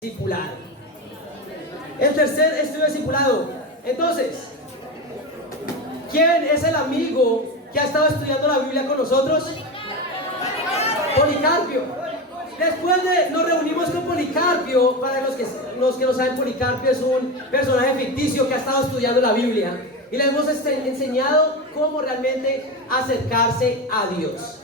discipulado. El tercer estudio discipulado. Entonces, ¿quién es el amigo que ha estado estudiando la Biblia con nosotros? Policarpio. Después nos reunimos con Policarpio. Para los que no saben, Policarpio es un personaje ficticio que ha estado estudiando la Biblia y le hemos enseñado cómo realmente acercarse a Dios.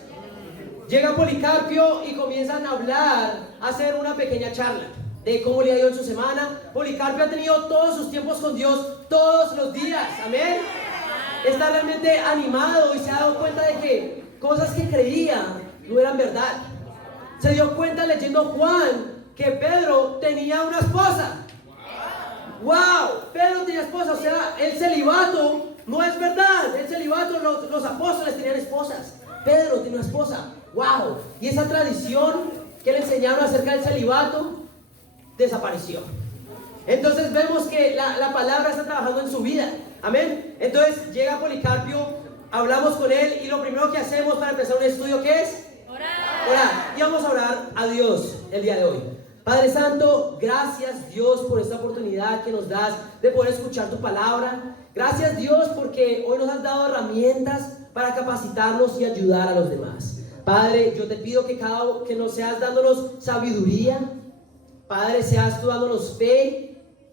Llega Policarpio y comienzan a hablar, a hacer una pequeña charla de cómo le ha ido en su semana. Policarpio ha tenido todos sus tiempos con Dios todos los días, amén. Está realmente animado y se ha dado cuenta de que cosas que creía no eran verdad. Se dio cuenta leyendo Juan que Pedro tenía una esposa. ¡Wow! Pedro tenía esposa, o sea, el celibato no es verdad. El celibato, los apóstoles tenían esposas. Pedro tenía una esposa. ¡Wow! Y esa tradición que le enseñaron acerca del celibato desapareció. Entonces vemos que la palabra está trabajando en su vida. Amén. Entonces llega Policarpio, hablamos con él y lo primero que hacemos para empezar un estudio, ¿qué es? Orar. Y vamos a orar a Dios el día de hoy. Padre Santo, gracias Dios por esta oportunidad que nos das de poder escuchar tu palabra. Gracias Dios porque hoy nos has dado herramientas para capacitarnos y ayudar a los demás. Padre, yo te pido que nos seas dándonos sabiduría. Padre, seas tú dándonos fe.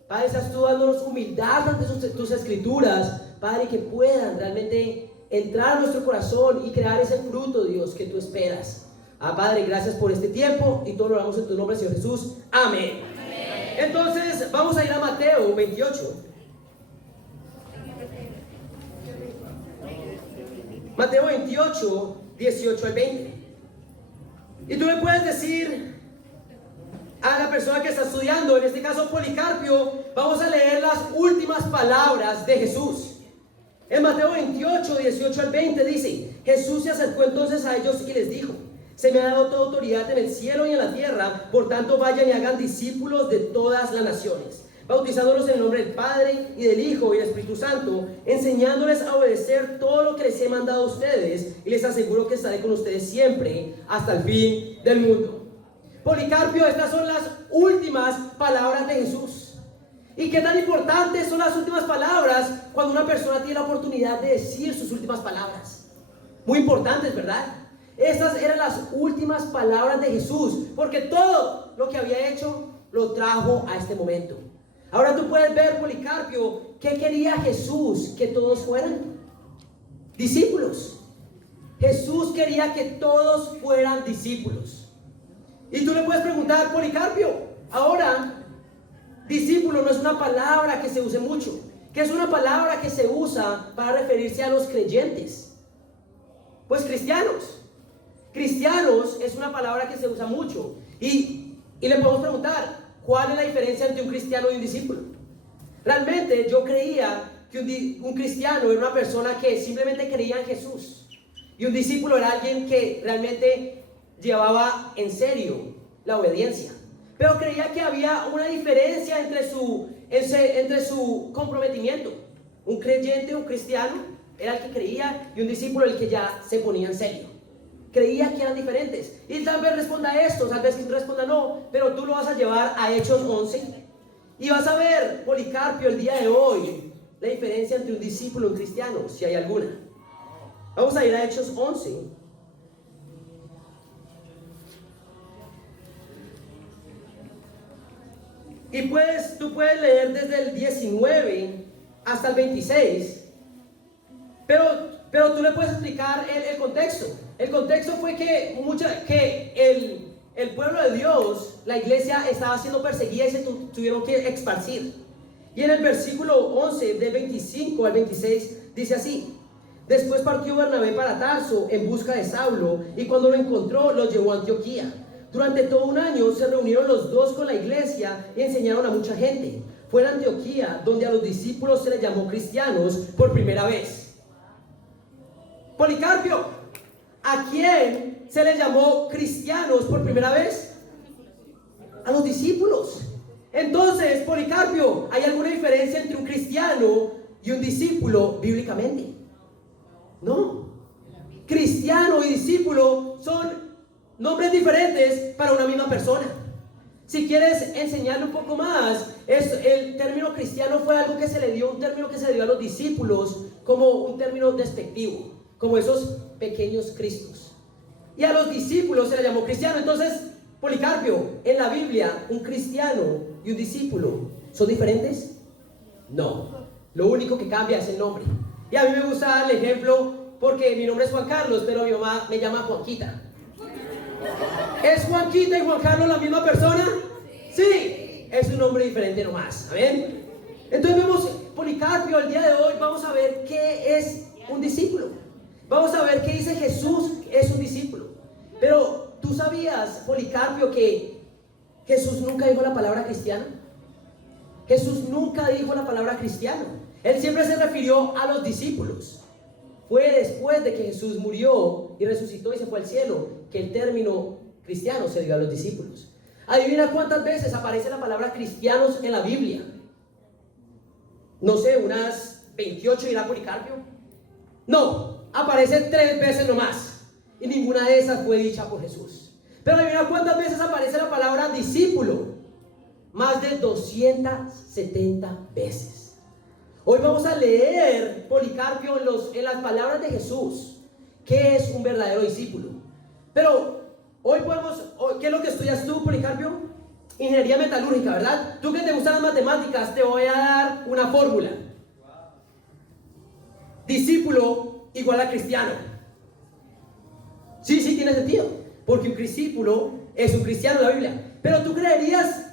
Padre, seas tú dándonos humildad ante tus escrituras. Padre, que puedan realmente entrar a nuestro corazón y crear ese fruto, Dios, que tú esperas. Padre, gracias por este tiempo y todo lo oramos en tu nombre, Señor Jesús. Amén. Amén. Entonces, vamos a ir a Mateo 28. Mateo 28, 18 al 20. Y tú le puedes decir a la persona que está estudiando, en este caso Policarpio, vamos a leer las últimas palabras de Jesús. En Mateo 28, 18 al 20 dice: Jesús se acercó entonces a ellos y les dijo: se me ha dado toda autoridad en el cielo y en la tierra, por tanto vayan y hagan discípulos de todas las naciones, bautizándolos en el nombre del Padre y del Hijo y del Espíritu Santo, enseñándoles a obedecer todo lo que les he mandado a ustedes, y les aseguro que estaré con ustedes siempre hasta el fin del mundo. Policarpio, estas son las últimas palabras de Jesús. ¿Y qué tan importantes son las últimas palabras cuando una persona tiene la oportunidad de decir sus últimas palabras? Muy importantes, ¿verdad? Estas eran las últimas palabras de Jesús, porque todo lo que había hecho lo trajo a este momento. Ahora tú puedes ver, Policarpio, ¿qué quería Jesús? Que todos fueran discípulos. Jesús quería que todos fueran discípulos. Y tú le puedes preguntar, Policarpio, ahora, discípulo no es una palabra que se use mucho, que es una palabra que se usa para referirse a los creyentes. Pues cristianos es una palabra que se usa mucho. Y le podemos preguntar, ¿cuál es la diferencia entre un cristiano y un discípulo? Realmente yo creía que un cristiano era una persona que simplemente creía en Jesús, y un discípulo era alguien que realmente llevaba en serio la obediencia. Pero creía que había una diferencia entre su comprometimiento. Un creyente, un cristiano, era el que creía, y un discípulo el que ya se ponía en serio. Creía que eran diferentes. Y tal vez responda esto, tal vez que responda no, pero tú lo vas a llevar a Hechos 11 y vas a ver, Policarpio, el día de hoy, la diferencia entre un discípulo y un cristiano, si hay alguna. Vamos a ir a Hechos 11. Y tú puedes leer desde el 19 hasta el 26, pero tú le puedes explicar el contexto. El contexto fue que el pueblo de Dios, la iglesia, estaba siendo perseguida y se tuvieron que esparcir. Y en el versículo 11, del 25 al 26, dice así: después partió Bernabé para Tarso en busca de Saulo, y cuando lo encontró, lo llevó a Antioquía. Durante todo un año se reunieron los dos con la iglesia y enseñaron a mucha gente. Fue en Antioquía donde a los discípulos se les llamó cristianos por primera vez. Policarpio, ¿a quién se les llamó cristianos por primera vez? A los discípulos. Entonces, Policarpio, ¿hay alguna diferencia entre un cristiano y un discípulo bíblicamente? No. Cristiano y discípulo son nombres diferentes para una misma persona. Si quieres enseñarle un poco más, el término cristiano fue algo que se le dio, un término que se le dio a los discípulos como un término despectivo, como esos pequeños cristos. Y a los discípulos se le llamó cristiano. Entonces, Policarpio, en la Biblia, un cristiano y un discípulo, ¿son diferentes? No. Lo único que cambia es el nombre. Y a mí me gusta dar el ejemplo porque mi nombre es Juan Carlos, pero mi mamá me llama Juanquita. ¿Es Juanquita y Juan Carlos la misma persona? Sí, es un nombre diferente nomás. ¿Amén? Entonces vemos Policarpio el día de hoy. Vamos a ver qué es un discípulo. Vamos a ver qué dice Jesús es un discípulo. Pero ¿tú sabías, Policarpio, que Jesús nunca dijo la palabra cristiano? Jesús nunca dijo la palabra cristiano. Él siempre se refirió a los discípulos. Fue después de que Jesús murió y resucitó y se fue al cielo que el término cristiano se dio a los discípulos. Adivina cuántas veces aparece la palabra cristianos en la Biblia. No sé, unas 28 dirá Policarpio. No, aparece 3 veces nomás. Y ninguna de esas fue dicha por Jesús. Pero adivina cuántas veces aparece la palabra discípulo. Más de 270 veces. Hoy vamos a leer, Policarpio, en las palabras de Jesús, qué es un verdadero discípulo. Pero hoy ¿qué es lo que estudias tú, Policarpio? Ingeniería metalúrgica, ¿verdad? Tú que te gustan las matemáticas, te voy a dar una fórmula. Discípulo igual a cristiano. Sí, tiene sentido, porque un discípulo es un cristiano en la Biblia. Pero tú creerías,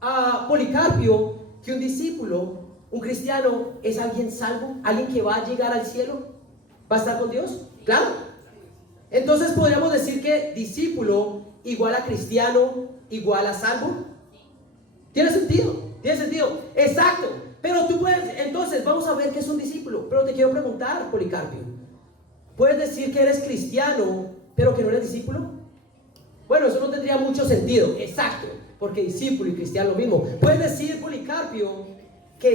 a Policarpio, que un discípulo, un cristiano, es alguien salvo, alguien que va a llegar al cielo, va a estar con Dios. Claro. Entonces podríamos decir que discípulo igual a cristiano igual a salvo. Tiene sentido, exacto. Pero tú puedes, entonces vamos a ver qué es un discípulo. Pero te quiero preguntar, Policarpio, ¿puedes decir que eres cristiano pero que no eres discípulo? Bueno, eso no tendría mucho sentido. Exacto, porque discípulo y cristiano es lo mismo. ¿Puedes decir, Policarpio, que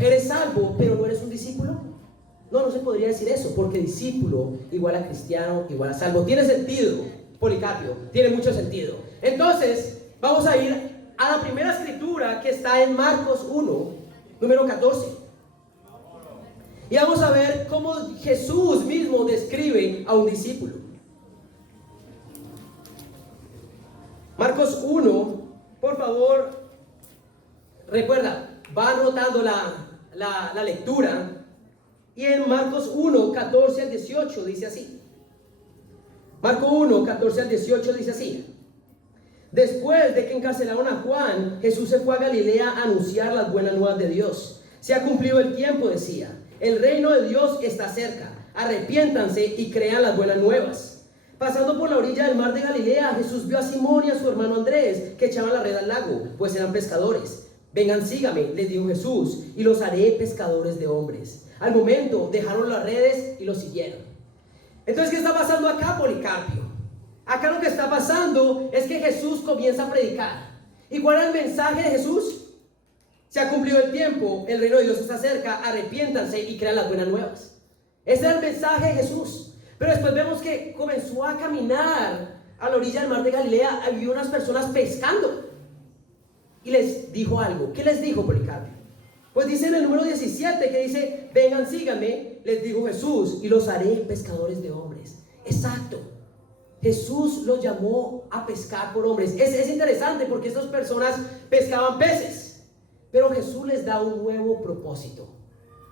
eres salvo, pero no eres un discípulo? No se podría decir eso, porque discípulo igual a cristiano, igual a salvo. Tiene sentido, Policarpio, tiene mucho sentido. Entonces, vamos a ir a la primera escritura que está en Marcos 1, número 14. Y vamos a ver cómo Jesús mismo describe a un discípulo. Marcos 1, por favor, recuerda, va anotando la lectura. Y en Marcos 1, 14 al 18 dice así. Marcos 1, 14 al 18 dice así. Después de que encarcelaron a Juan, Jesús se fue a Galilea a anunciar las buenas nuevas de Dios. Se ha cumplido el tiempo, decía. El reino de Dios está cerca. Arrepiéntanse y crean las buenas nuevas. Pasando por la orilla del mar de Galilea, Jesús vio a Simón y a su hermano Andrés, que echaban la red al lago, pues eran pescadores. Vengan, sígame, les dijo Jesús, y los haré pescadores de hombres. Al momento dejaron las redes y los siguieron. Entonces, ¿qué está pasando acá, Policarpio? Acá lo que está pasando es que Jesús comienza a predicar. ¿Y cuál era el mensaje de Jesús? Se ha cumplido el tiempo, el reino de Dios está cerca, arrepiéntanse y crean las buenas nuevas. Ese era el mensaje de Jesús. Pero después vemos que comenzó a caminar a la orilla del mar de Galilea. Había unas personas pescando. Y les dijo algo. ¿Qué les dijo, Policarpio? Pues dice en el número 17 que dice: vengan, síganme, les dijo Jesús, y los haré pescadores de hombres. Exacto. Jesús los llamó a pescar por hombres. Es interesante porque estas personas pescaban peces. Pero Jesús les da un nuevo propósito: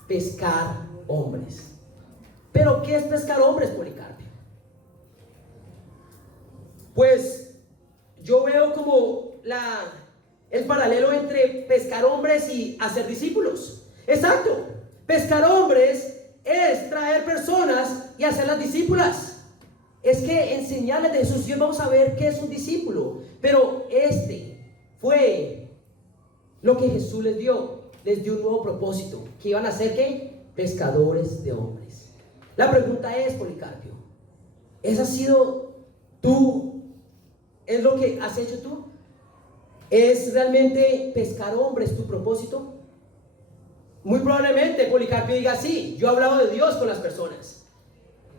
pescar hombres. ¿Pero qué es pescar hombres, Policarpio? Pues yo veo como el paralelo entre pescar hombres y hacer discípulos. Exacto. Pescar hombres es traer personas y hacerlas discípulas. Es que enseñarles de Jesús. Y vamos a ver qué es un discípulo. Pero fue lo que Jesús les dio. Les dio un nuevo propósito. Que iban a ser, ¿qué? Pescadores de hombres. La pregunta es, Policarpio, ¿esa has sido tú? ¿Es lo que has hecho tú? ¿Es realmente pescar hombres tu propósito? Muy probablemente Policarpio diga: sí, yo he hablado de Dios con las personas.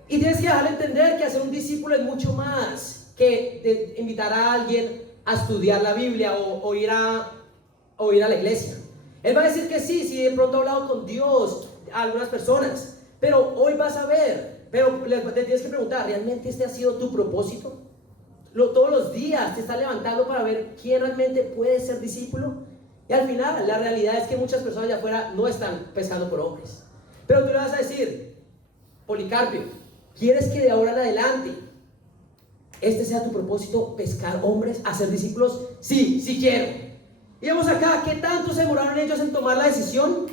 Y tienes que dejarle entender que hacer un discípulo es mucho más que invitar a alguien a estudiar la Biblia o ir a la iglesia. Él va a decir que sí, si de pronto ha hablado con Dios a algunas personas. Pero hoy vas a ver, pero te tienes que preguntar, ¿realmente este ha sido tu propósito? Todos los días te estás levantando para ver quién realmente puede ser discípulo. Y al final, la realidad es que muchas personas allá afuera no están pescando por hombres. Pero tú le vas a decir, Policarpio, ¿quieres que de ahora en adelante este sea tu propósito, pescar hombres, hacer discípulos? Sí, sí quiero. Y vemos acá, ¿qué tanto se demoraron ellos en tomar la decisión?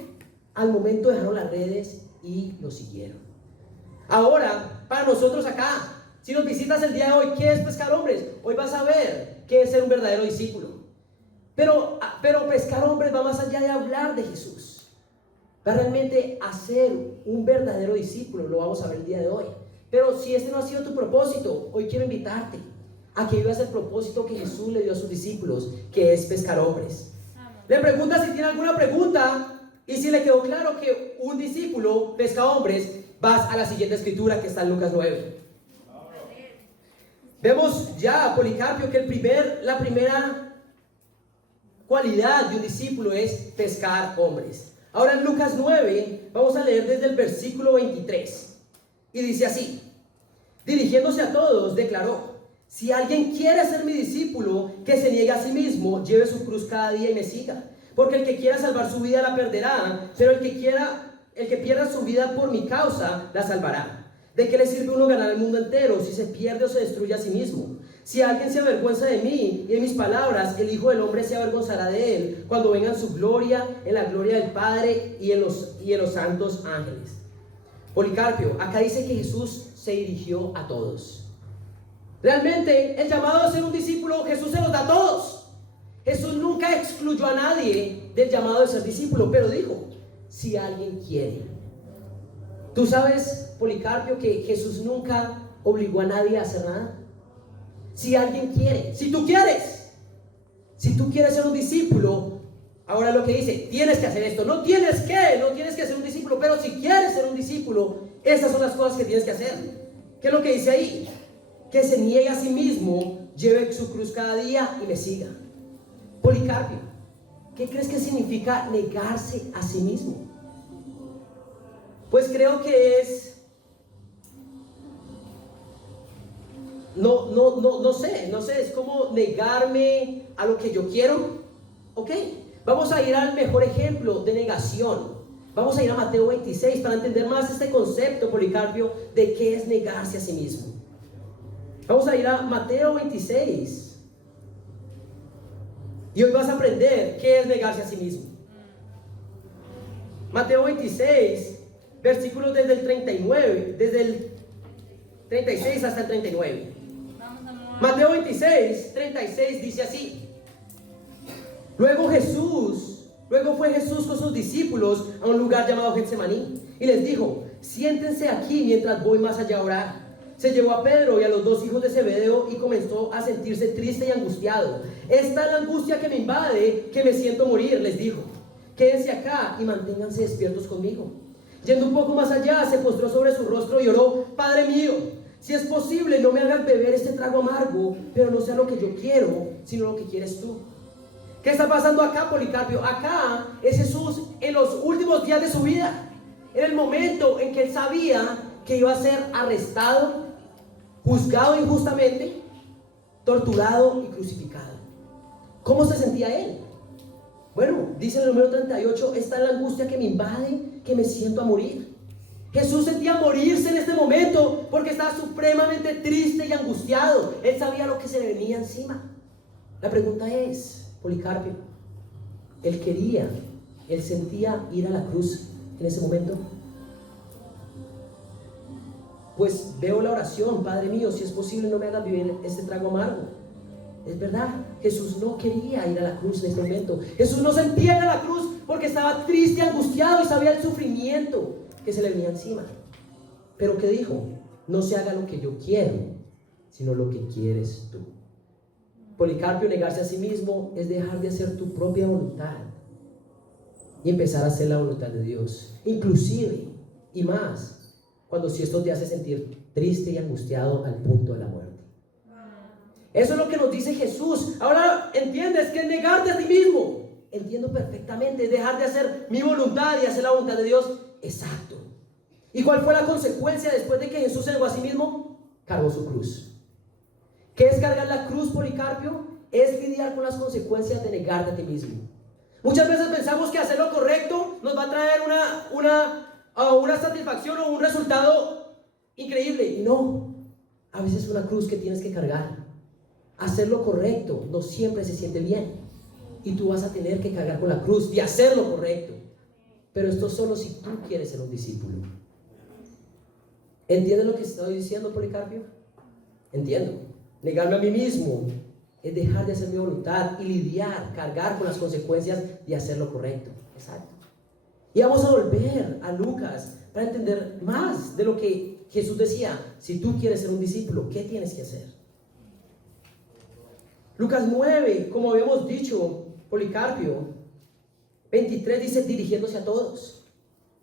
Al momento dejaron las redes y lo siguieron. Ahora, para nosotros acá, si nos visitas el día de hoy, ¿qué es pescar hombres? Hoy vas a ver qué es ser un verdadero discípulo. Pero pescar hombres va más allá de hablar de Jesús. Va realmente a ser un verdadero discípulo, lo vamos a ver el día de hoy. Pero si este no ha sido tu propósito, hoy quiero invitarte a que vivas el propósito que Jesús le dio a sus discípulos, que es pescar hombres. Le pregunta si tiene alguna pregunta, y si le quedó claro que un discípulo pesca hombres, vas a la siguiente escritura que está en Lucas 9. Vemos ya a Policarpio que la primera cualidad de un discípulo es pescar hombres. Ahora en Lucas 9 vamos a leer desde el versículo 23 y dice así: dirigiéndose a todos declaró: si alguien quiere ser mi discípulo, que se niegue a sí mismo, lleve su cruz cada día y me siga. Porque el que quiera salvar su vida la perderá, pero el que pierda su vida por mi causa la salvará. ¿De qué le sirve uno ganar el mundo entero si se pierde o se destruye a sí mismo? Si alguien se avergüenza de mí y de mis palabras, el Hijo del Hombre se avergonzará de él cuando venga en su gloria, en la gloria del Padre y en los santos ángeles. Policarpio, acá dice que Jesús se dirigió a todos. Realmente el llamado a ser un discípulo Jesús se los da a todos. Jesús nunca excluyó a nadie del llamado de ser discípulo, pero dijo: si alguien quiere. Tú sabes, Policarpio, que Jesús nunca obligó a nadie a hacer nada. Si alguien quiere, si tú quieres ser un discípulo, ahora lo que dice, tienes que hacer esto. No tienes que ser un discípulo, pero si quieres ser un discípulo, esas son las cosas que tienes que hacer. ¿Qué es lo que dice ahí? Que se niegue a sí mismo, lleve su cruz cada día y me siga. Policarpio, ¿qué crees que significa negarse a sí mismo? Pues creo que es, no sé, es como negarme a lo que yo quiero. Ok, vamos a ir al mejor ejemplo de negación. Vamos a ir a Mateo 26 para entender más este concepto, Policarpio, de qué es negarse a sí mismo. Vamos a ir a Mateo 26 y hoy vas a aprender qué es negarse a sí mismo. Mateo 26, versículos desde el 39, desde el 36 hasta el 39. Mateo 26, 36 dice así: Luego fue Jesús con sus discípulos a un lugar llamado Getsemaní y les dijo: siéntense aquí mientras voy más allá a orar. Se llevó a Pedro y a los dos hijos de Zebedeo y comenzó a sentirse triste y angustiado. Esta es la angustia que me invade, que me siento morir, les dijo. Quédense acá y manténganse despiertos conmigo. Yendo un poco más allá, se postró sobre su rostro y oró: Padre mío, si es posible, no me hagas beber este trago amargo, pero no sea lo que yo quiero, sino lo que quieres tú. ¿Qué está pasando acá, Policarpio? Acá es Jesús en los últimos días de su vida, en el momento en que él sabía que iba a ser arrestado, juzgado injustamente, torturado y crucificado. ¿Cómo se sentía él? Bueno, dice en el número 38, esta es la angustia que me invade, que me siento a morir. Jesús sentía morirse en este momento porque estaba supremamente triste y angustiado. Él sabía lo que se le venía encima. La pregunta es, Policarpio, él sentía ir a la cruz en ese momento. Pues veo la oración: Padre mío, si es posible, no me hagas vivir este trago amargo. Es verdad, Jesús no quería ir a la cruz en este momento. Jesús no sentía ir a la cruz porque estaba triste, angustiado y sabía el sufrimiento que se le venía encima. Pero ¿qué dijo? No se haga lo que yo quiero, sino lo que quieres tú. Policarpio, negarse a sí mismo es dejar de hacer tu propia voluntad y empezar a hacer la voluntad de Dios. Inclusive, y más, cuando si esto te hace sentir triste y angustiado al punto de la muerte. Eso es lo que nos dice Jesús. Ahora entiendes que es negarte a ti mismo. Entiendo perfectamente, es dejar de hacer mi voluntad y hacer la voluntad de Dios. Exacto. ¿Y cuál fue la consecuencia después de que Jesús se negó a sí mismo? Cargó su cruz. ¿Qué es cargar la cruz, Policarpio? Es lidiar con las consecuencias de negarte a ti mismo. Muchas veces pensamos que hacer lo correcto nos va a traer una satisfacción o un resultado increíble. Y no, a veces es una cruz que tienes que cargar. Hacer lo correcto no siempre se siente bien. Y tú vas a tener que cargar con la cruz de hacer lo correcto. Pero esto es solo si tú quieres ser un discípulo. ¿Entiendes lo que estoy diciendo, Policarpio? Entiendo. Negarme a mí mismo es dejar de hacer mi voluntad y lidiar, cargar con las consecuencias de hacer lo correcto. Exacto. Y vamos a volver a Lucas para entender más de lo que Jesús decía. Si tú quieres ser un discípulo, ¿qué tienes que hacer? Lucas 9, como habíamos dicho, Policarpio 23 dice, dirigiéndose a todos,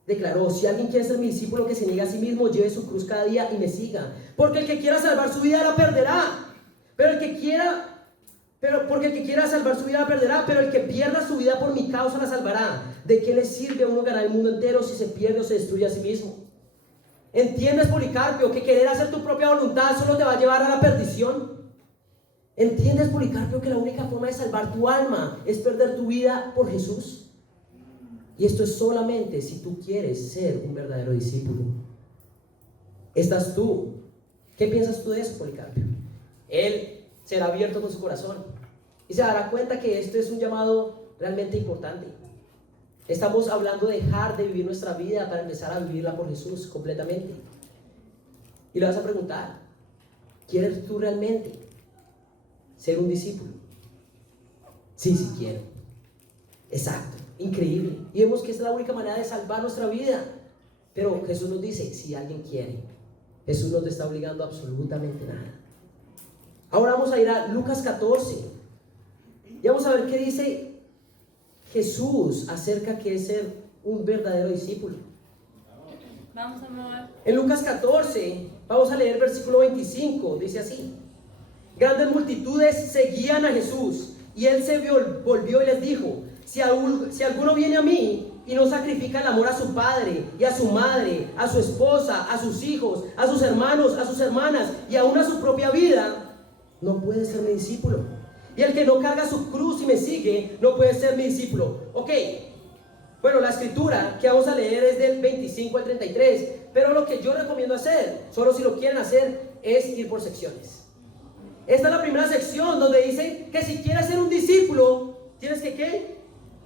declaró: si alguien quiere ser mi discípulo, que se niegue a sí mismo, lleve su cruz cada día y me siga. Porque el que quiera salvar su vida la perderá. Porque el que quiera salvar su vida la perderá, pero el que pierda su vida por mi causa la salvará. ¿De qué le sirve a uno ganar el mundo entero si se pierde o se destruye a sí mismo? ¿Entiendes, Policarpio, que querer hacer tu propia voluntad solo te va a llevar a la perdición? ¿Entiendes, Policarpio, que la única forma de salvar tu alma es perder tu vida por Jesús? Y esto es solamente si tú quieres ser un verdadero discípulo. ¿Estás tú? ¿Qué piensas tú de eso, Policarpio? Él será abierto con su corazón y se dará cuenta que esto es un llamado realmente importante. Estamos hablando de dejar de vivir nuestra vida para empezar a vivirla por Jesús completamente. Y le vas a preguntar: ¿quieres tú realmente ser un discípulo? Sí, sí quiero. Exacto, increíble. Y vemos que esta es la única manera de salvar nuestra vida. Pero Jesús nos dice, si alguien quiere. Jesús no te está obligando a absolutamente nada. Ahora vamos a ir a Lucas 14 y vamos a ver qué dice Jesús acerca de qué es ser un verdadero discípulo. Vamos a ver. En Lucas 14 vamos a leer el versículo 25, dice así: grandes multitudes seguían a Jesús y él se volvió y les dijo: si alguno viene a mí y no sacrifica el amor a su padre y a su madre, a su esposa, a sus hijos, a sus hermanos, a sus hermanas y aún a su propia vida, no puede ser mi discípulo. Y el que no carga su cruz y me sigue, no puede ser mi discípulo. Ok, bueno, la escritura que vamos a leer es del 25 al 33, pero lo que yo recomiendo hacer, solo si lo quieren hacer, es ir por secciones. Esta es la primera sección donde dice que si quieres ser un discípulo, tienes que ¿qué?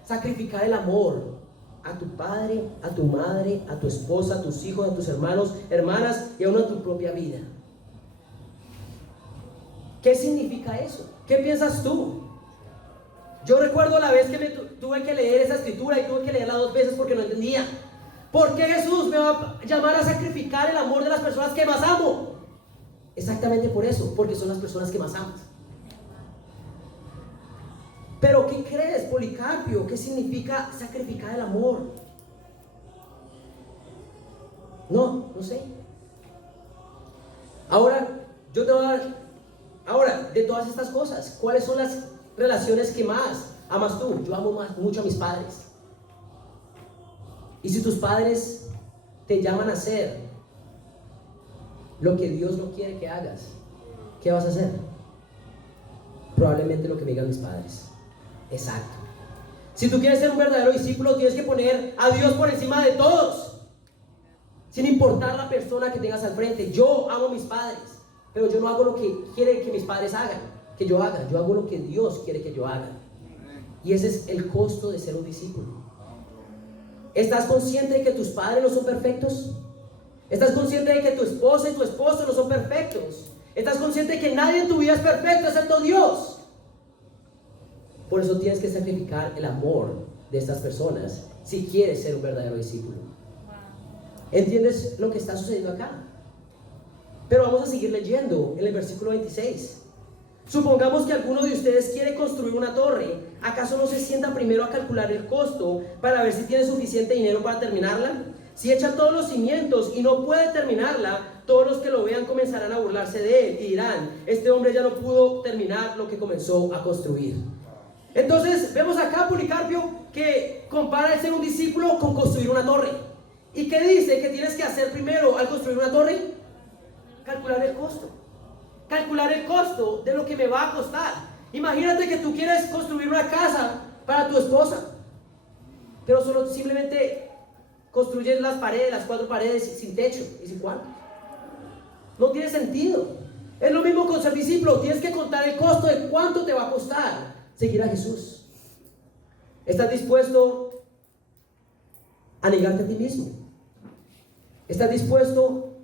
Sacrificar el amor a tu padre, a tu madre, a tu esposa, a tus hijos, a tus hermanos, hermanas y aún a tu propia vida. ¿Qué significa eso? ¿Qué piensas tú? Yo recuerdo la vez que tuve que leer esa escritura y tuve que leerla 2 veces porque no entendía. ¿Por qué Jesús me va a llamar a sacrificar el amor de las personas que más amo? Exactamente por eso, porque son las personas que más amas. Pero ¿qué crees, Policarpio? ¿Qué significa sacrificar el amor? No sé. Ahora, yo te voy a dar... Ahora, de todas estas cosas, ¿cuáles son las relaciones que más amas tú? Yo amo mucho a mis padres. Y si tus padres te llaman a hacer lo que Dios no quiere que hagas, ¿qué vas a hacer? Probablemente lo que me digan mis padres. Exacto. Si tú quieres ser un verdadero discípulo, tienes que poner a Dios por encima de todos, sin importar la persona que tengas al frente. Yo amo a mis padres, pero yo no hago lo que quiere que mis padres hagan, que yo haga. Yo hago lo que Dios quiere que yo haga. Y ese es el costo de ser un discípulo. ¿Estás consciente de que tus padres no son perfectos? ¿Estás consciente de que tu esposa y tu esposo no son perfectos? ¿Estás consciente de que nadie en tu vida es perfecto excepto Dios? Por eso tienes que sacrificar el amor de estas personas si quieres ser un verdadero discípulo. ¿Entiendes lo que está sucediendo acá? Pero vamos a seguir leyendo en el versículo 26. Supongamos que alguno de ustedes quiere construir una torre. ¿Acaso no se sienta primero a calcular el costo para ver si tiene suficiente dinero para terminarla? Si echa todos los cimientos y no puede terminarla, todos los que lo vean comenzarán a burlarse de él y dirán, este hombre ya no pudo terminar lo que comenzó a construir. Entonces vemos acá a Policarpio que compara el ser un discípulo con construir una torre. ¿Y qué dice que tienes que hacer primero al construir una torre? Calcular el costo. Calcular el costo de lo que me va a costar. Imagínate que tú quieres construir una casa para tu esposa, pero solo simplemente construyes las paredes, las 4 paredes sin techo y sin cuarto. No tiene sentido. Es lo mismo con ser discípulo. Tienes que contar el costo de cuánto te va a costar seguir a Jesús. ¿Estás dispuesto a negarte a ti mismo? ¿Estás dispuesto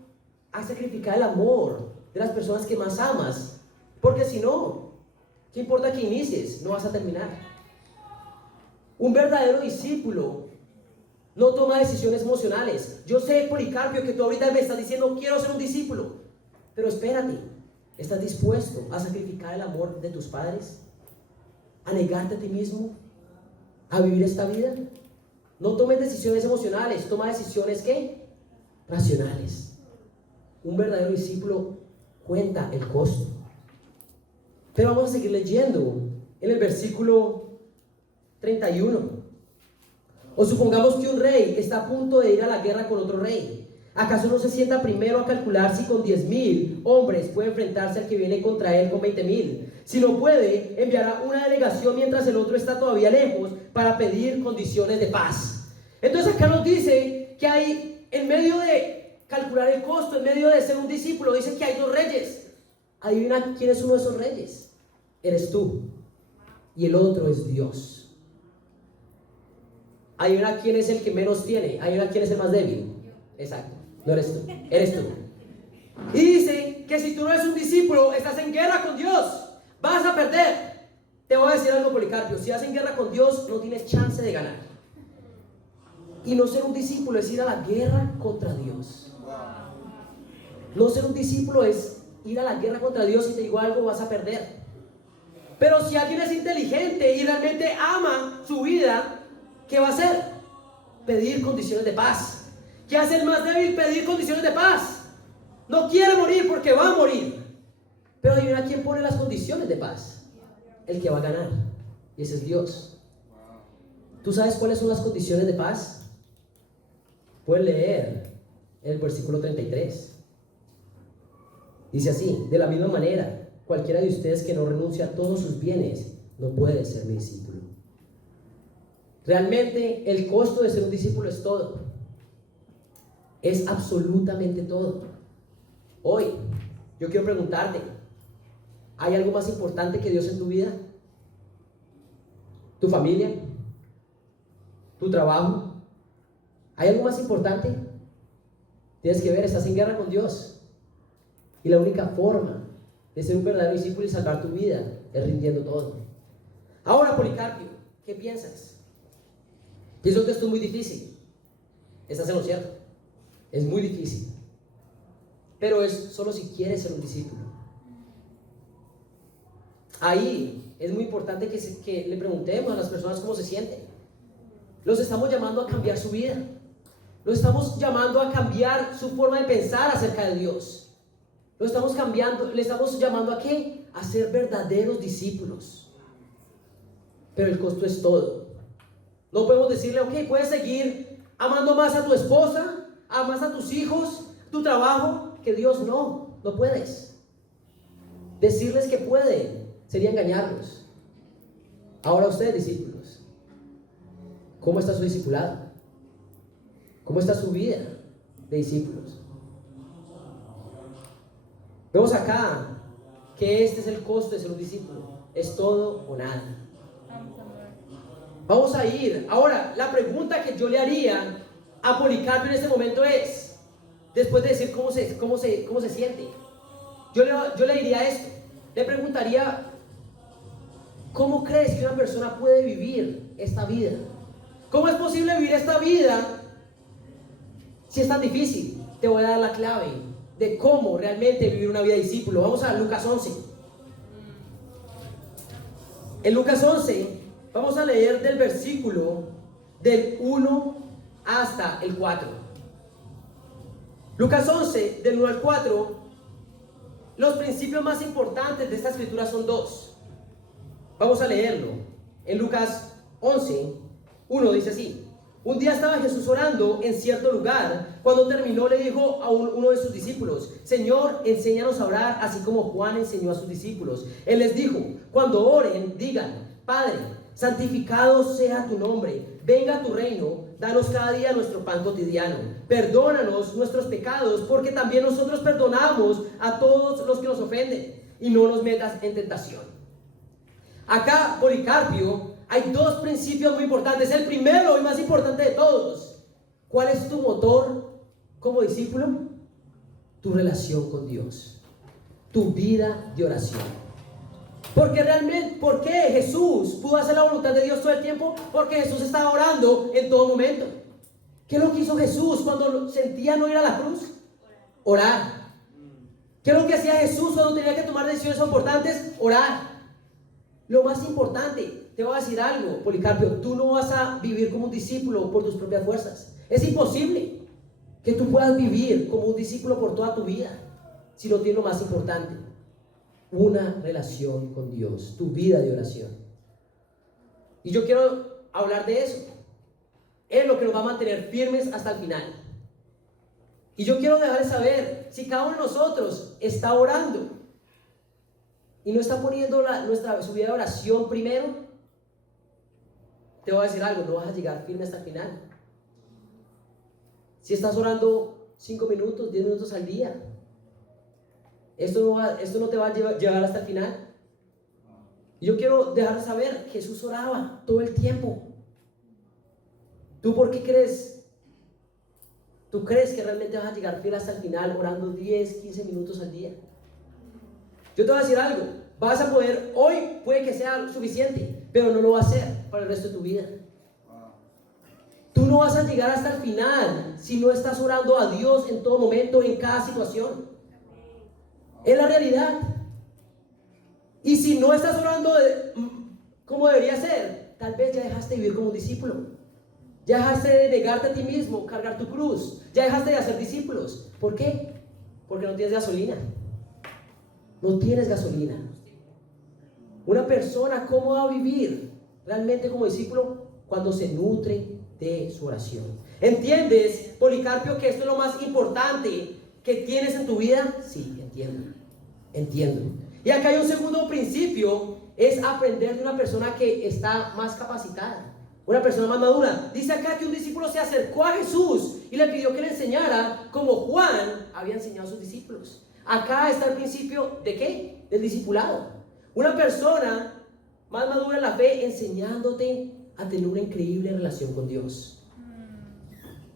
a sacrificar el amor de las personas que más amas? Porque si no, ¿qué importa que inicies? No vas a terminar. Un verdadero discípulo no toma decisiones emocionales. Yo sé, Policarpio, que tú ahorita me estás diciendo quiero ser un discípulo, pero espérate, ¿estás dispuesto a sacrificar el amor de tus padres? ¿A negarte a ti mismo? ¿A vivir esta vida? No tomes decisiones emocionales, toma decisiones ¿qué? Racionales. Un verdadero discípulo cuenta el costo. Pero vamos a seguir leyendo en el versículo 31. O supongamos que un rey está a punto de ir a la guerra con otro rey. ¿Acaso no se sienta primero a calcular si con 10,000 hombres puede enfrentarse al que viene contra él con 20,000? Si no puede, enviará una delegación mientras el otro está todavía lejos para pedir condiciones de paz. Entonces acá nos dice que hay, en medio de calcular el costo, en medio de ser un discípulo, dice que hay 2 reyes. Adivina quién es uno de esos reyes. Eres tú. Y el otro es Dios. Adivina quién es el que menos tiene. Adivina quién es el más débil. Exacto. No eres tú. Eres tú. Y dice que si tú no eres un discípulo, estás en guerra con Dios. Vas a perder. Te voy a decir algo, Policarpio. Si vas en guerra con Dios, no tienes chance de ganar. Y no ser un discípulo es ir a la guerra contra Dios. No ser un discípulo es ir a la guerra contra Dios y te digo algo, vas a perder. Pero si alguien es inteligente y realmente ama su vida, ¿qué va a hacer? Pedir condiciones de paz. ¿Qué hace el más débil? Pedir condiciones de paz. No quiere morir porque va a morir. Pero adivina quién pone las condiciones de paz. El que va a ganar. Y ese es Dios. ¿Tú sabes cuáles son las condiciones de paz? Puedes leer en el versículo 33. Dice así: de la misma manera, cualquiera de ustedes que no renuncie a todos sus bienes no puede ser mi discípulo. Realmente el costo de ser un discípulo es todo. Es absolutamente todo. Hoy yo quiero preguntarte, ¿hay algo más importante que Dios en tu vida? ¿Tu familia? ¿Tu trabajo? ¿Hay algo más importante? Tienes que ver, estás en guerra con Dios. Y la única forma de ser un verdadero discípulo y salvar tu vida es rindiendo todo. Ahora, Policarpio, ¿qué piensas? Pienso que esto es muy difícil. Estás en lo cierto. Es muy difícil. Pero es solo si quieres ser un discípulo. Ahí es muy importante que le preguntemos a las personas cómo se sienten. Los estamos llamando a cambiar su vida. Los estamos llamando a cambiar su forma de pensar acerca de Dios. Lo estamos cambiando, le estamos llamando ¿a qué? A ser verdaderos discípulos. Pero el costo es todo. No podemos decirle, ok, puedes seguir amando más a tu esposa, más a tus hijos, tu trabajo, que Dios no puedes. Decirles que pueden sería engañarlos. Ahora ustedes, discípulos, ¿cómo está su discipulado? ¿Cómo está su vida de discípulos? Vemos acá que este es el costo de ser un discípulo. Es todo o nada. Vamos a ir. Ahora, la pregunta que yo le haría a Policarpio en este momento es, después de decir cómo se siente, yo le diría esto. Le preguntaría, ¿cómo crees que una persona puede vivir esta vida? ¿Cómo es posible vivir esta vida si es tan difícil? Te voy a dar la clave de cómo realmente vivir una vida de discípulo. Vamos a Lucas 11. En Lucas 11 vamos a leer del versículo del 1 hasta el 4. Lucas 11, del 1 al 4, los principios más importantes de esta escritura son dos. Vamos a leerlo. En Lucas 11, 1 dice así: un día estaba Jesús orando en cierto lugar. Cuando terminó, le dijo a uno de sus discípulos: Señor, enséñanos a orar, así como Juan enseñó a sus discípulos. Él les dijo: cuando oren, digan: Padre, santificado sea tu nombre, venga tu reino, danos cada día nuestro pan cotidiano, perdónanos nuestros pecados, porque también nosotros perdonamos a todos los que nos ofenden, y no nos metas en tentación. Acá, Policarpio, hay dos principios muy importantes. El primero y más importante de todos: ¿cuál es tu motor como discípulo? Tu relación con Dios, tu vida de oración. Porque realmente, ¿por qué Jesús pudo hacer la voluntad de Dios todo el tiempo? Porque Jesús estaba orando en todo momento. ¿Qué es lo que hizo Jesús cuando sentía no ir a la cruz? Orar. ¿Qué es lo que hacía Jesús cuando tenía que tomar decisiones importantes? Orar. Lo más importante, te voy a decir algo, Policarpio: tú no vas a vivir como un discípulo por tus propias fuerzas. Es imposible que tú puedas vivir como un discípulo por toda tu vida si no tienes lo más importante: una relación con Dios, tu vida de oración. Y yo quiero hablar de eso. Es lo que nos va a mantener firmes hasta el final. Y yo quiero dejarles saber, si cada uno de nosotros está orando y no está poniendo su vida de oración primero, te voy a decir algo: no vas a llegar firme hasta el final. Si estás orando 5 minutos, 10 minutos al día, esto no te va a llevar hasta el final. Y yo quiero dejar saber: Jesús oraba todo el tiempo. ¿Tú por qué crees? ¿Tú crees que realmente vas a llegar fiel hasta el final orando 10, 15 minutos al día? Yo te voy a decir algo: vas a poder, hoy puede que sea suficiente, pero no lo va a ser para el resto de tu vida. Tú no vas a llegar hasta el final si no estás orando a Dios en todo momento, en cada situación. Es la realidad. Y si no estás orando como debería ser, tal vez ya dejaste de vivir como un discípulo. Ya dejaste de negarte a ti mismo, cargar tu cruz. Ya dejaste de hacer discípulos. ¿Por qué? Porque no tienes gasolina. No tienes gasolina. Una persona, ¿cómo va a vivir realmente como discípulo? Cuando se nutre de su oración. ¿Entiendes, Policarpio, que esto es lo más importante que tienes en tu vida? Sí, entiendo. Y acá hay un segundo principio: es aprender de una persona que está más capacitada, una persona más madura. Dice acá que un discípulo se acercó a Jesús y le pidió que le enseñara como Juan había enseñado a sus discípulos. Acá está el principio ¿de qué? Del discipulado. Una persona más madura en la fe enseñándote a tener una increíble relación con Dios.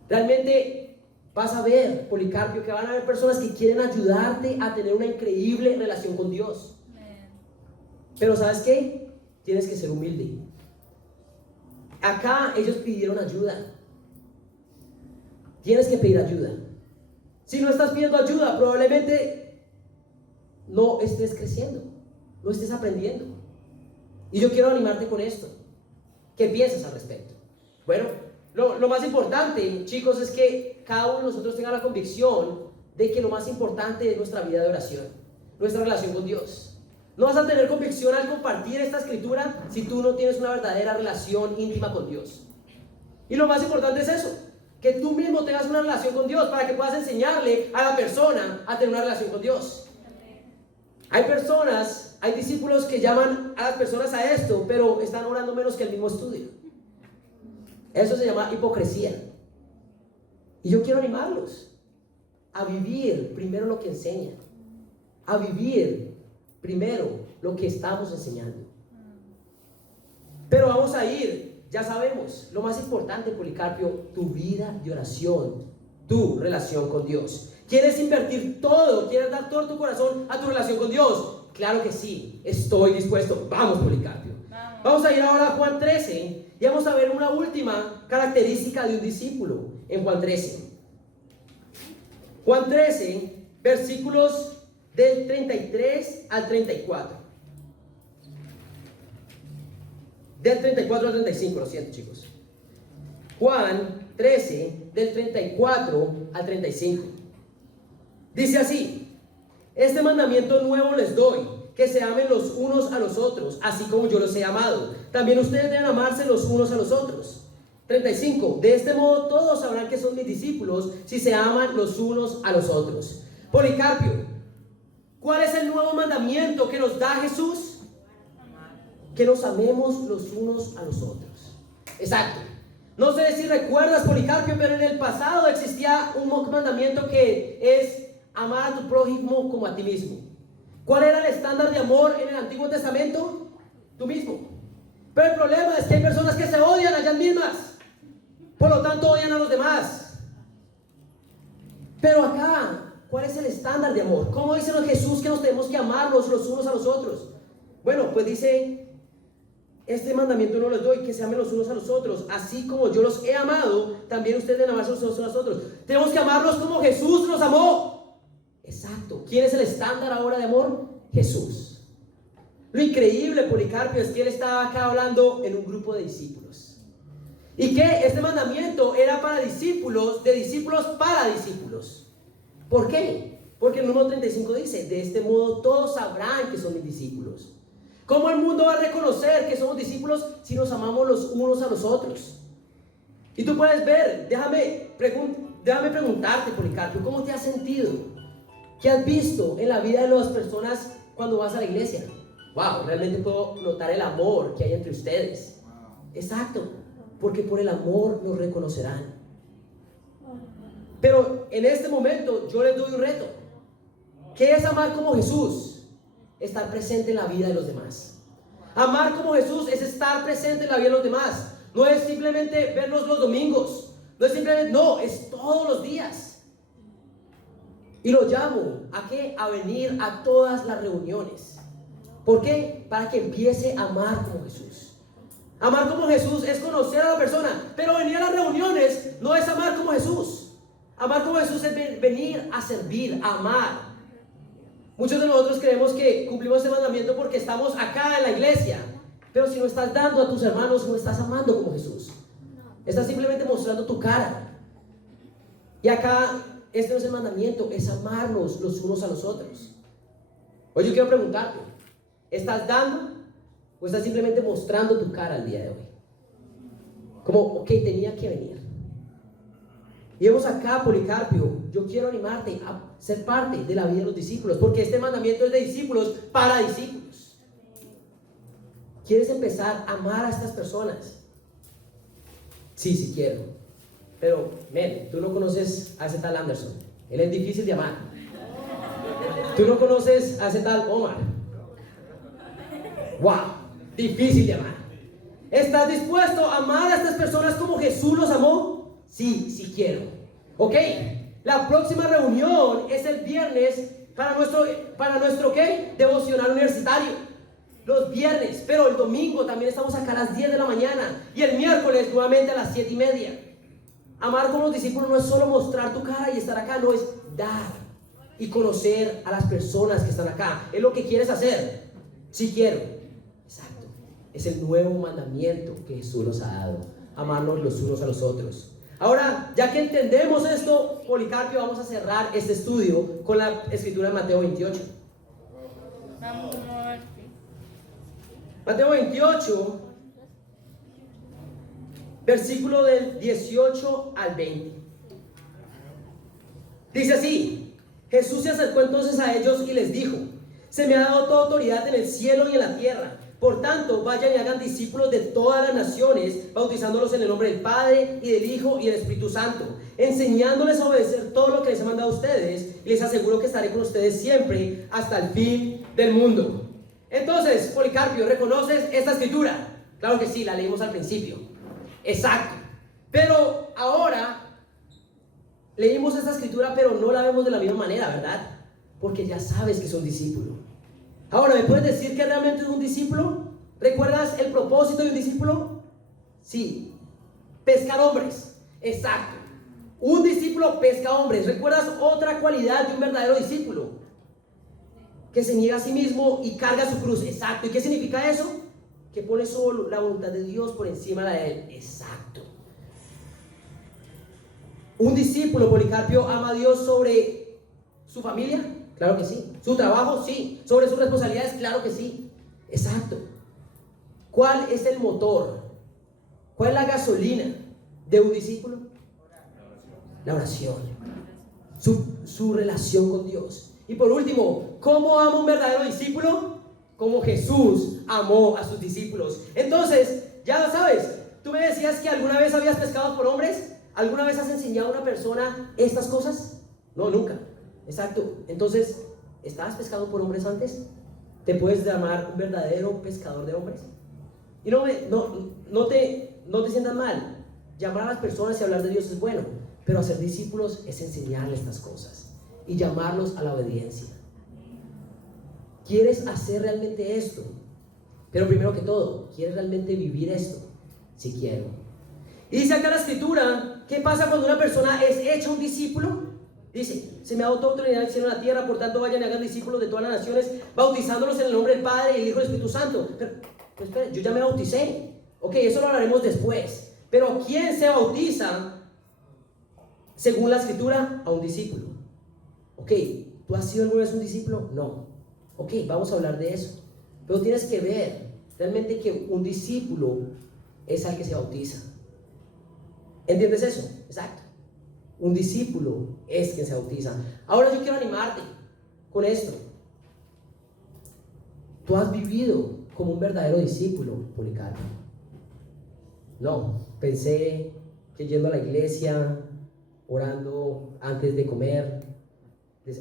Realmente vas a ver, Policarpio, que van a haber personas que quieren ayudarte a tener una increíble relación con Dios. Pero ¿sabes qué? Tienes que ser humilde. Acá ellos pidieron ayuda. Tienes que pedir ayuda. Si no estás pidiendo ayuda, probablemente no estés creciendo, no estés aprendiendo. Y yo quiero animarte con esto. ¿Qué piensas al respecto? Bueno, lo más importante, chicos, es que cada uno de nosotros tenga la convicción de que lo más importante es nuestra vida de oración, nuestra relación con Dios. No vas a tener convicción al compartir esta escritura si tú no tienes una verdadera relación íntima con Dios. Y lo más importante es eso: que tú mismo tengas una relación con Dios para que puedas enseñarle a la persona a tener una relación con Dios. Hay discípulos que llaman a las personas a esto, pero están orando menos que el mismo estudio. Eso se llama hipocresía. Y yo quiero animarlos a vivir primero lo que enseñan, a vivir primero lo que estamos enseñando. Pero vamos a ir, ya sabemos, lo más importante, Policarpio: tu vida de oración, tu relación con Dios. ¿Quieres invertir todo? ¿Quieres dar todo tu corazón a tu relación con Dios? Claro que sí, estoy dispuesto. Vamos, Policarpio. Vamos a ir ahora a Juan 13 y vamos a ver una última característica de un discípulo en Juan 13. Juan 13, versículos del 33 al 34. Del 34 al 35, lo siento, chicos. Juan 13, del 34 al 35. Dice así: este mandamiento nuevo les doy, que se amen los unos a los otros, así como yo los he amado. También ustedes deben amarse los unos a los otros. 35. De este modo todos sabrán que son mis discípulos, si se aman los unos a los otros. Policarpio, ¿cuál es el nuevo mandamiento que nos da Jesús? Que nos amemos los unos a los otros. Exacto. No sé si recuerdas, Policarpio, pero en el pasado existía un mandamiento que es amar a tu prójimo como a ti mismo. ¿Cuál era el estándar de amor en el Antiguo Testamento? Tú mismo. Pero el problema es que hay personas que se odian a ellas mismas, por lo tanto odian a los demás. Pero acá, ¿cuál es el estándar de amor? ¿Cómo dice Jesús que nos tenemos que amarnos los unos a los otros? Bueno, pues dice: este mandamiento no les doy, que se amen los unos a los otros, así como yo los he amado, también ustedes deben amarse los unos a los otros. Tenemos que amarlos como Jesús nos amó. Exacto. ¿Quién es el estándar ahora de amor? Jesús. Lo increíble, Policarpio, es que él estaba acá hablando en un grupo de discípulos, y que este mandamiento era para discípulos, de discípulos para discípulos. ¿Por qué? Porque el número 35 dice: de este modo todos sabrán que son mis discípulos. ¿Cómo el mundo va a reconocer que somos discípulos si nos amamos los unos a los otros? Y tú puedes ver, déjame preguntarte, Policarpio, ¿cómo te has sentido? ¿Qué has visto en la vida de las personas cuando vas a la iglesia? Wow, realmente puedo notar el amor que hay entre ustedes. Exacto, porque por el amor nos reconocerán. Pero en este momento yo les doy un reto. ¿Qué es amar como Jesús? Estar presente en la vida de los demás. Amar como Jesús es estar presente en la vida de los demás. No es simplemente verlos los domingos. No, es todos los días. Y lo llamo ¿a qué? A venir a todas las reuniones. ¿Por qué? Para que empiece a amar como Jesús. Amar como Jesús es conocer a la persona, pero venir a las reuniones no es amar como Jesús. Amar como Jesús es venir a servir, a amar. Muchos de nosotros creemos que cumplimos este mandamiento porque estamos acá en la iglesia, pero si no estás dando a tus hermanos, no estás amando como Jesús. Estás simplemente mostrando tu cara. Y acá, este no es el mandamiento, es amarnos los unos a los otros. Hoy yo quiero preguntarte: ¿estás dando o estás simplemente mostrando tu cara el día de hoy? Como, ok, tenía que venir. Y vemos acá, Policarpio, yo quiero animarte a ser parte de la vida de los discípulos, porque este mandamiento es de discípulos para discípulos. ¿Quieres empezar a amar a estas personas? Sí quiero. Pero, tú no conoces a ese tal Anderson. Él es difícil de amar. Tú no conoces a ese tal Omar. Wow, difícil de amar. ¿Estás dispuesto a amar a estas personas como Jesús los amó? Sí quiero. Ok, la próxima reunión es el viernes para nuestro ¿qué? Devocional universitario. Los viernes, pero el domingo también estamos acá a las 10 de la mañana. Y el miércoles nuevamente a las 7:30. Amar como los discípulos no es solo mostrar tu cara y estar acá, no, es dar y conocer a las personas que están acá. ¿Es lo que quieres hacer? Sí quiero. Exacto. Es el nuevo mandamiento que Jesús nos ha dado. Amarnos los unos a los otros. Ahora, ya que entendemos esto, Policarpio, vamos a cerrar este estudio con la escritura de Mateo 28. Vamos a mover. Mateo 28, versículo del 18 al 20. Dice así: Jesús se acercó entonces a ellos y les dijo: se me ha dado toda autoridad en el cielo y en la tierra. Por tanto, vayan y hagan discípulos de todas las naciones, bautizándolos en el nombre del Padre, y del Hijo, y del Espíritu Santo, enseñándoles a obedecer todo lo que les he mandado a ustedes, y les aseguro que estaré con ustedes siempre, hasta el fin del mundo. Entonces, Policarpio, ¿reconoces esta escritura? Claro que sí, la leímos al principio. Exacto. Pero ahora, leímos esta escritura, pero no la vemos de la misma manera, ¿verdad? Porque ya sabes que es un discípulo. Ahora, ¿me puedes decir que realmente es un discípulo? ¿Recuerdas el propósito de un discípulo? Sí, pescar hombres. Exacto. Un discípulo pesca hombres. ¿Recuerdas otra cualidad de un verdadero discípulo? Que se niega a sí mismo y carga su cruz. Exacto. ¿Y qué significa eso? Que pone solo la voluntad de Dios por encima de la de él. Exacto. Un discípulo, Policarpio, ama a Dios sobre ¿Su familia? Claro que sí. ¿Su trabajo? Sí. ¿Sobre sus responsabilidades? Claro que sí. Exacto. ¿Cuál es el motor? ¿Cuál es la gasolina de un discípulo? La oración. Su relación con Dios. Y por último, ¿cómo ama un verdadero discípulo? Como Jesús amó a sus discípulos. Entonces, ya sabes, tú me decías que alguna vez habías pescado por hombres. ¿Alguna vez has enseñado a una persona estas cosas? No, nunca. Exacto. Entonces, ¿estabas pescado por hombres antes? ¿Te puedes llamar un verdadero pescador de hombres? Y no te sientas mal. Llamar a las personas y hablar de Dios es bueno, pero hacer discípulos es enseñarles estas cosas y llamarlos a la obediencia. ¿Quieres hacer realmente esto? Pero primero que todo, ¿quieres realmente vivir esto? Si quiero. Y dice acá la escritura, ¿qué pasa cuando una persona es hecha un discípulo? Dice, se me ha dado toda autoridad en el cielo y en la tierra, por tanto vayan y hagan discípulos de todas las naciones, bautizándolos en el nombre del Padre, y el Hijo y el Espíritu Santo. Pero espera, yo ya me bauticé. Ok, eso lo hablaremos después. Pero ¿quién se bautiza según la escritura? A un discípulo. Ok, ¿tú has sido alguna vez un discípulo? No. Ok, vamos a hablar de eso. Pero tienes que ver realmente que un discípulo es al que se bautiza. ¿Entiendes eso? Exacto. Un discípulo es quien se bautiza. Ahora yo quiero animarte con esto. ¿Tú has vivido como un verdadero discípulo, Policarpo? No, pensé que yendo a la iglesia, orando antes de comer,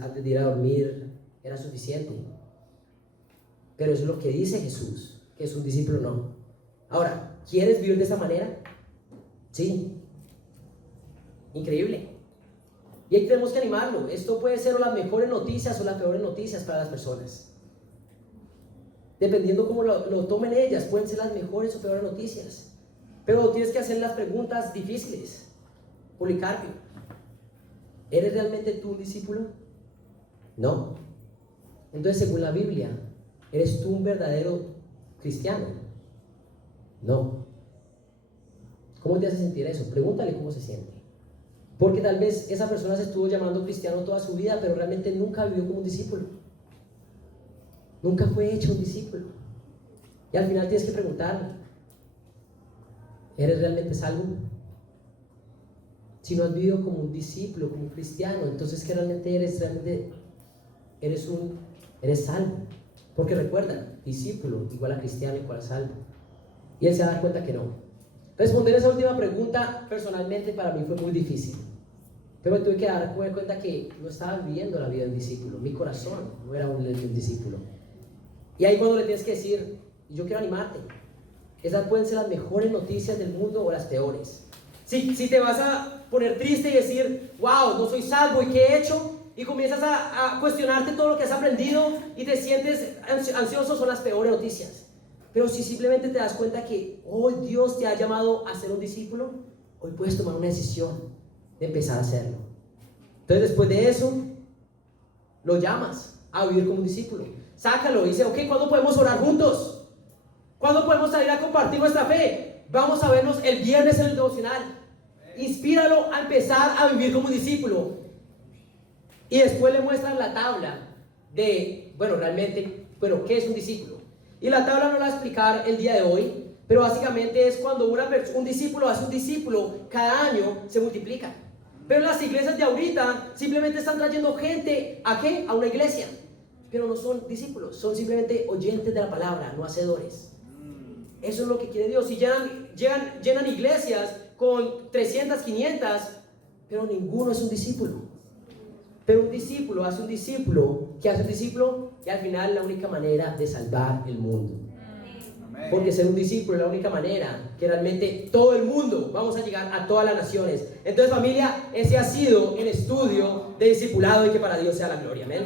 antes de ir a dormir, era suficiente. Pero eso es lo que dice Jesús, que es un discípulo. No. Ahora, ¿quieres vivir de esa manera? Sí. Increíble. Y ahí tenemos que animarlo. Esto puede ser o las mejores noticias o las peores noticias para las personas. Dependiendo cómo lo tomen ellas, pueden ser las mejores o peores noticias. Pero tienes que hacer las preguntas difíciles. Policarpio, ¿eres realmente tú un discípulo? No. Entonces, según la Biblia, ¿eres tú un verdadero cristiano? No. ¿Cómo te hace sentir eso? Pregúntale cómo se siente. Porque tal vez esa persona se estuvo llamando cristiano toda su vida, pero realmente nunca vivió como un discípulo. Nunca fue hecho un discípulo. Y al final tienes que preguntarle, ¿eres realmente salvo? Si no has vivido como un discípulo, como un cristiano, entonces ¿qué realmente eres? Realmente eres salvo. Porque recuerda, discípulo igual a cristiano igual a salvo. Y él se da cuenta que no. Responder esa última pregunta personalmente para mí fue muy difícil. Pero me tuve que dar cuenta que no estaba viviendo la vida del discípulo. Mi corazón no era un discípulo. Y ahí cuando le tienes que decir, yo quiero animarte. Esas pueden ser las mejores noticias del mundo o las peores. Si te vas a poner triste y decir, wow, no soy salvo, ¿y qué he hecho? Y comienzas a cuestionarte todo lo que has aprendido y te sientes ansioso, son las peores noticias. Pero si simplemente te das cuenta que hoy Dios te ha llamado a ser un discípulo, hoy puedes tomar una decisión de empezar a hacerlo. Entonces después de eso, lo llamas a vivir como un discípulo. Sácalo y dice, ok, ¿cuándo podemos orar juntos? ¿Cuándo podemos salir a compartir nuestra fe? Vamos a vernos el viernes en el devocional. Inspíralo a empezar a vivir como un discípulo. Y después le muestran la tabla de, ¿qué es un discípulo? Y la tabla no la voy a explicar el día de hoy, pero básicamente es cuando un discípulo hace un discípulo, cada año se multiplica. Pero las iglesias de ahorita simplemente están trayendo gente, ¿a qué? A una iglesia. Pero no son discípulos, son simplemente oyentes de la palabra, no hacedores. Eso es lo que quiere Dios. Y llenan iglesias con 300, 500, pero ninguno es un discípulo. Pero un discípulo hace un discípulo, que hace un discípulo, y al final es la única manera de salvar el mundo. Porque ser un discípulo es la única manera que realmente todo el mundo vamos a llegar a todas las naciones. Entonces, familia, ese ha sido el estudio de discipulado, y que para Dios sea la gloria. Amén.